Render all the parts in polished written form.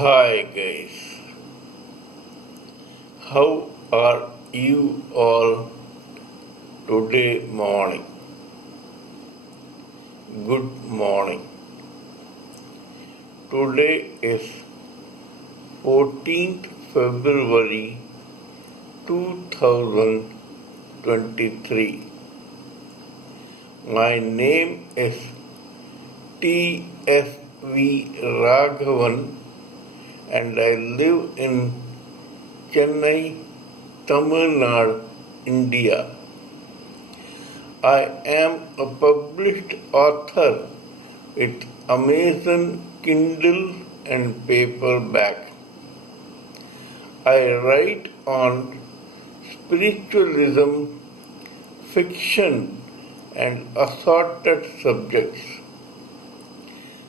Hi guys, how are you all today morning? Good morning. Today is 14th February 2023. My name is T.S.V. Raghavan and I live in Chennai, Tamil Nadu, India. I am a published author with Amazon Kindle and paperback. I write on spiritualism, fiction, and assorted subjects.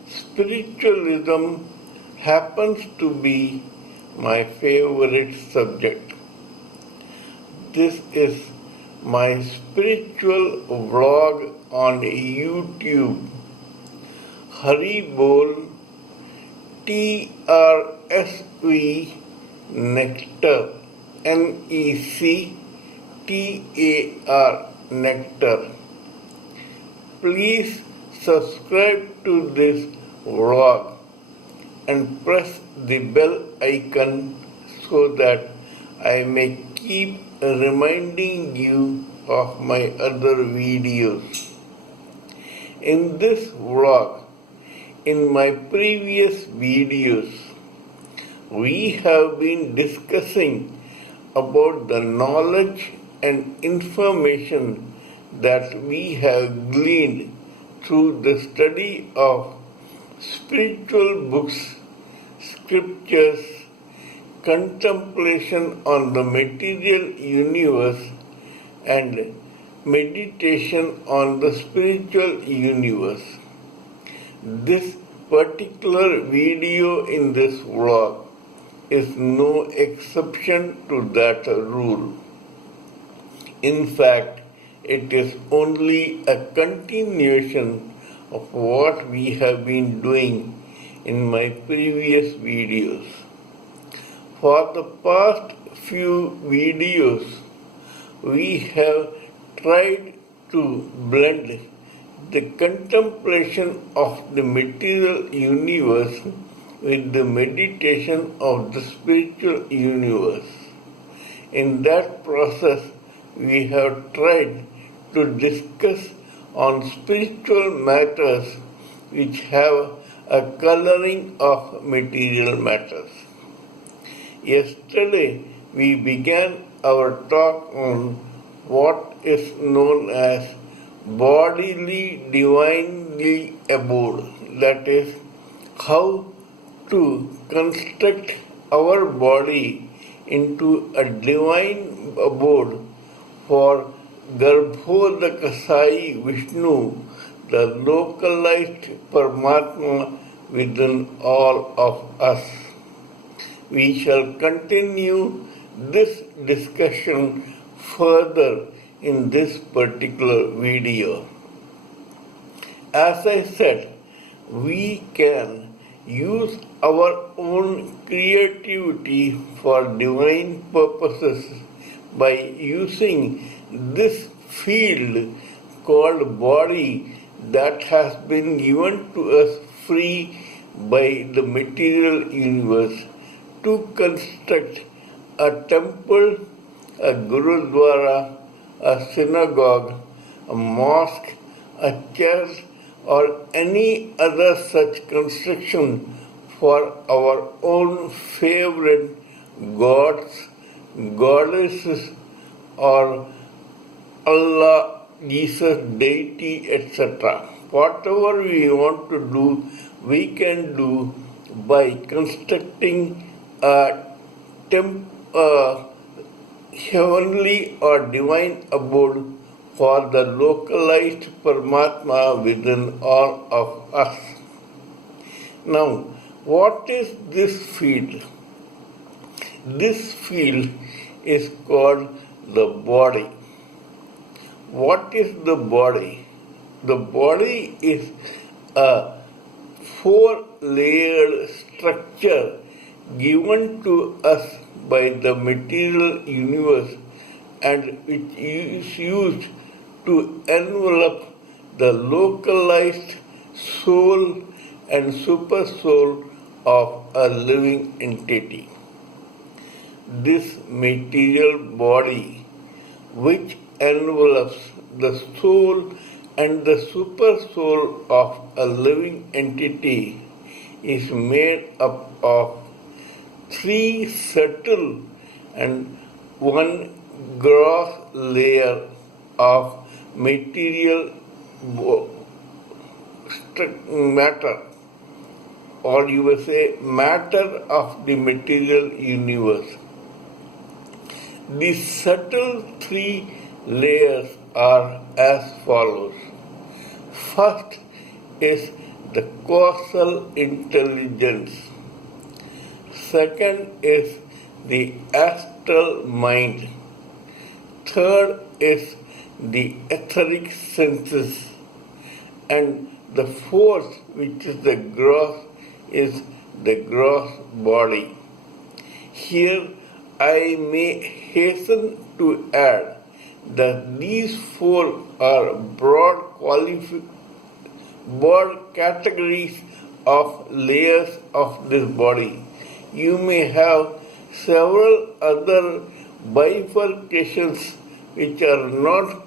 Spiritualism happens to be my favorite subject. This is my spiritual vlog on YouTube. hariboltrsvnectar, NECTAR, nectar. Please subscribe to this vlog and press the bell icon so that I may keep reminding you of my other videos. In this vlog, in my previous videos, we have been discussing about the knowledge and information that we have gleaned through the study of spiritual books, scriptures, contemplation on the material universe, and meditation on the spiritual universe. This particular video in this vlog is no exception to that rule. In fact, it is only a continuation of what we have been doing in my previous videos. For the past few videos, we have tried to blend the contemplation of the material universe with the meditation of the spiritual universe. In that process, we have tried to discuss on spiritual matters which have a coloring of material matters. Yesterday, we began our talk on what is known as bodily divinely abode, that is, how to construct our body into a divine abode for Garbhodakasai Vishnu, the localized Paramatma within all of us. We shall continue this discussion further in this particular video. As I said, we can use our own creativity for divine purposes by using this field called body that has been given to us free by the material universe to construct a temple, a gurudwara, a synagogue, a mosque, a church, or any other such construction for our own favorite gods, goddesses, or Allah, Jesus, deity, etc. Whatever we want to do, we can do by constructing a heavenly or divine abode for the localized Paramatma within all of us. Now, what is this field? This field is called the body. What is the body? The body is a four-layered structure given to us by the material universe and which is used to envelop the localized soul and supersoul of a living entity. This material body, which envelops the soul and the supersoul of a living entity, is made up of three subtle and one gross layer of material matter, or you will say matter of the material universe. The subtle three layers are as follows. First is the causal intelligence. Second is the astral mind. Third is the etheric senses. And the fourth, which is the gross, is the gross body. Here I may hasten to add that these four are broad categories of layers of this body. You may have several other bifurcations which are not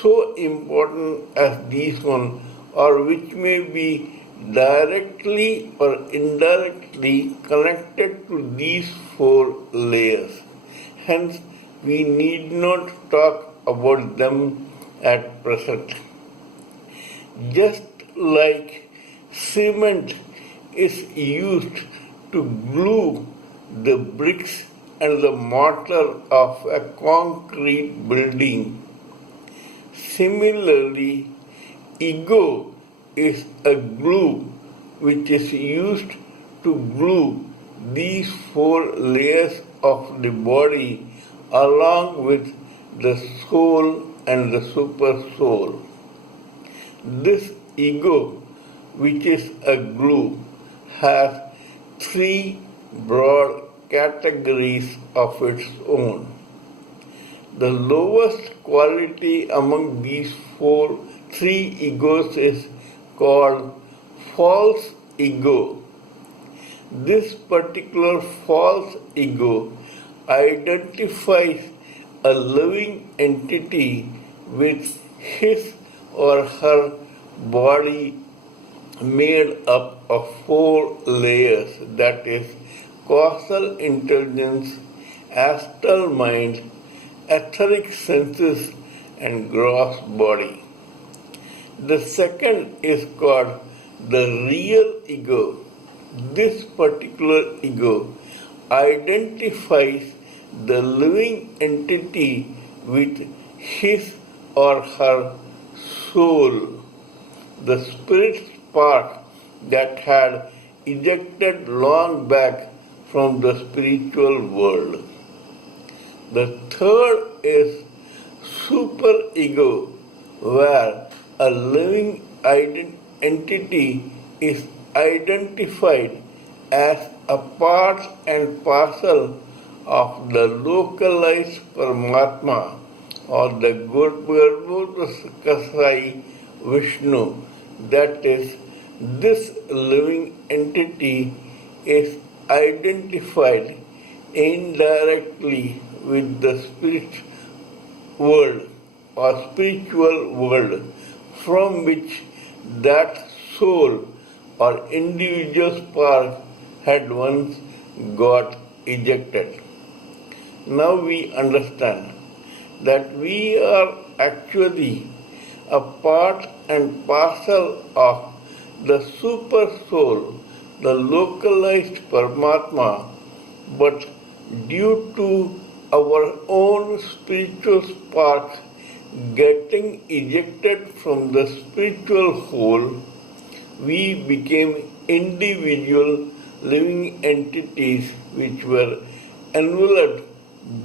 so important as these one, or which may be directly or indirectly connected to these four layers. Hence, we need not talk about them at present. Just like cement is used to glue the bricks and the mortar of a concrete building, similarly, ego is a glue which is used to glue these four layers of the body along with the soul and the super soul. This ego, which is a glue, has three broad categories of its own. The lowest quality among these three egos is called false ego. This particular false ego identifies a living entity with his or her body made up of four layers, that is, causal intelligence, astral mind, etheric senses, and gross body. The second is called the real ego. This particular ego identifies the living entity with his or her soul, the spirit spark that had ejected long back from the spiritual world. The third is superego, where a living entity is identified as a part and parcel of the localized Paramatma or the Garbhodakasai Vishnu. That is, this living entity is identified indirectly with the spirit world or spiritual world from which that soul or individual spark had once got ejected. Now we understand that we are actually a part and parcel of the super soul, the localized Paramatma, but due to our own spiritual spark getting ejected from the spiritual whole, we became individual living entities which were enveloped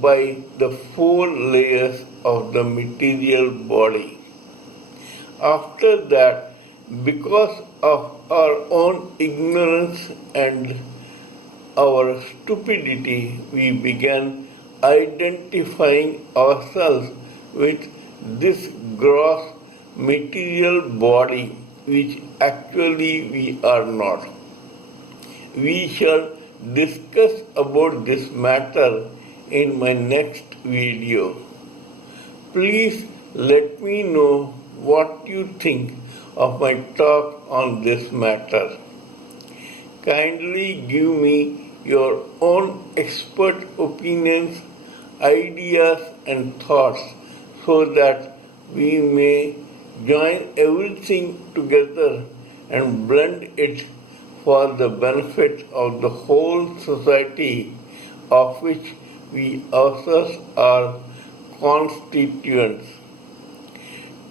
by the four layers of the material body. After that, because of our own ignorance and our stupidity, we began identifying ourselves with this gross material body, which actually we are not. We shall discuss about this matter in my next video. Please let me know what you think of my talk on this matter. Kindly give me your own expert opinions, ideas, and thoughts so that we may join everything together and blend it for the benefit of the whole society of which we ourselves are constituents.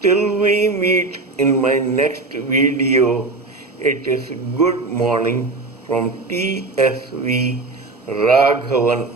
Till we meet in my next video, it is good morning from TSV Raghavan.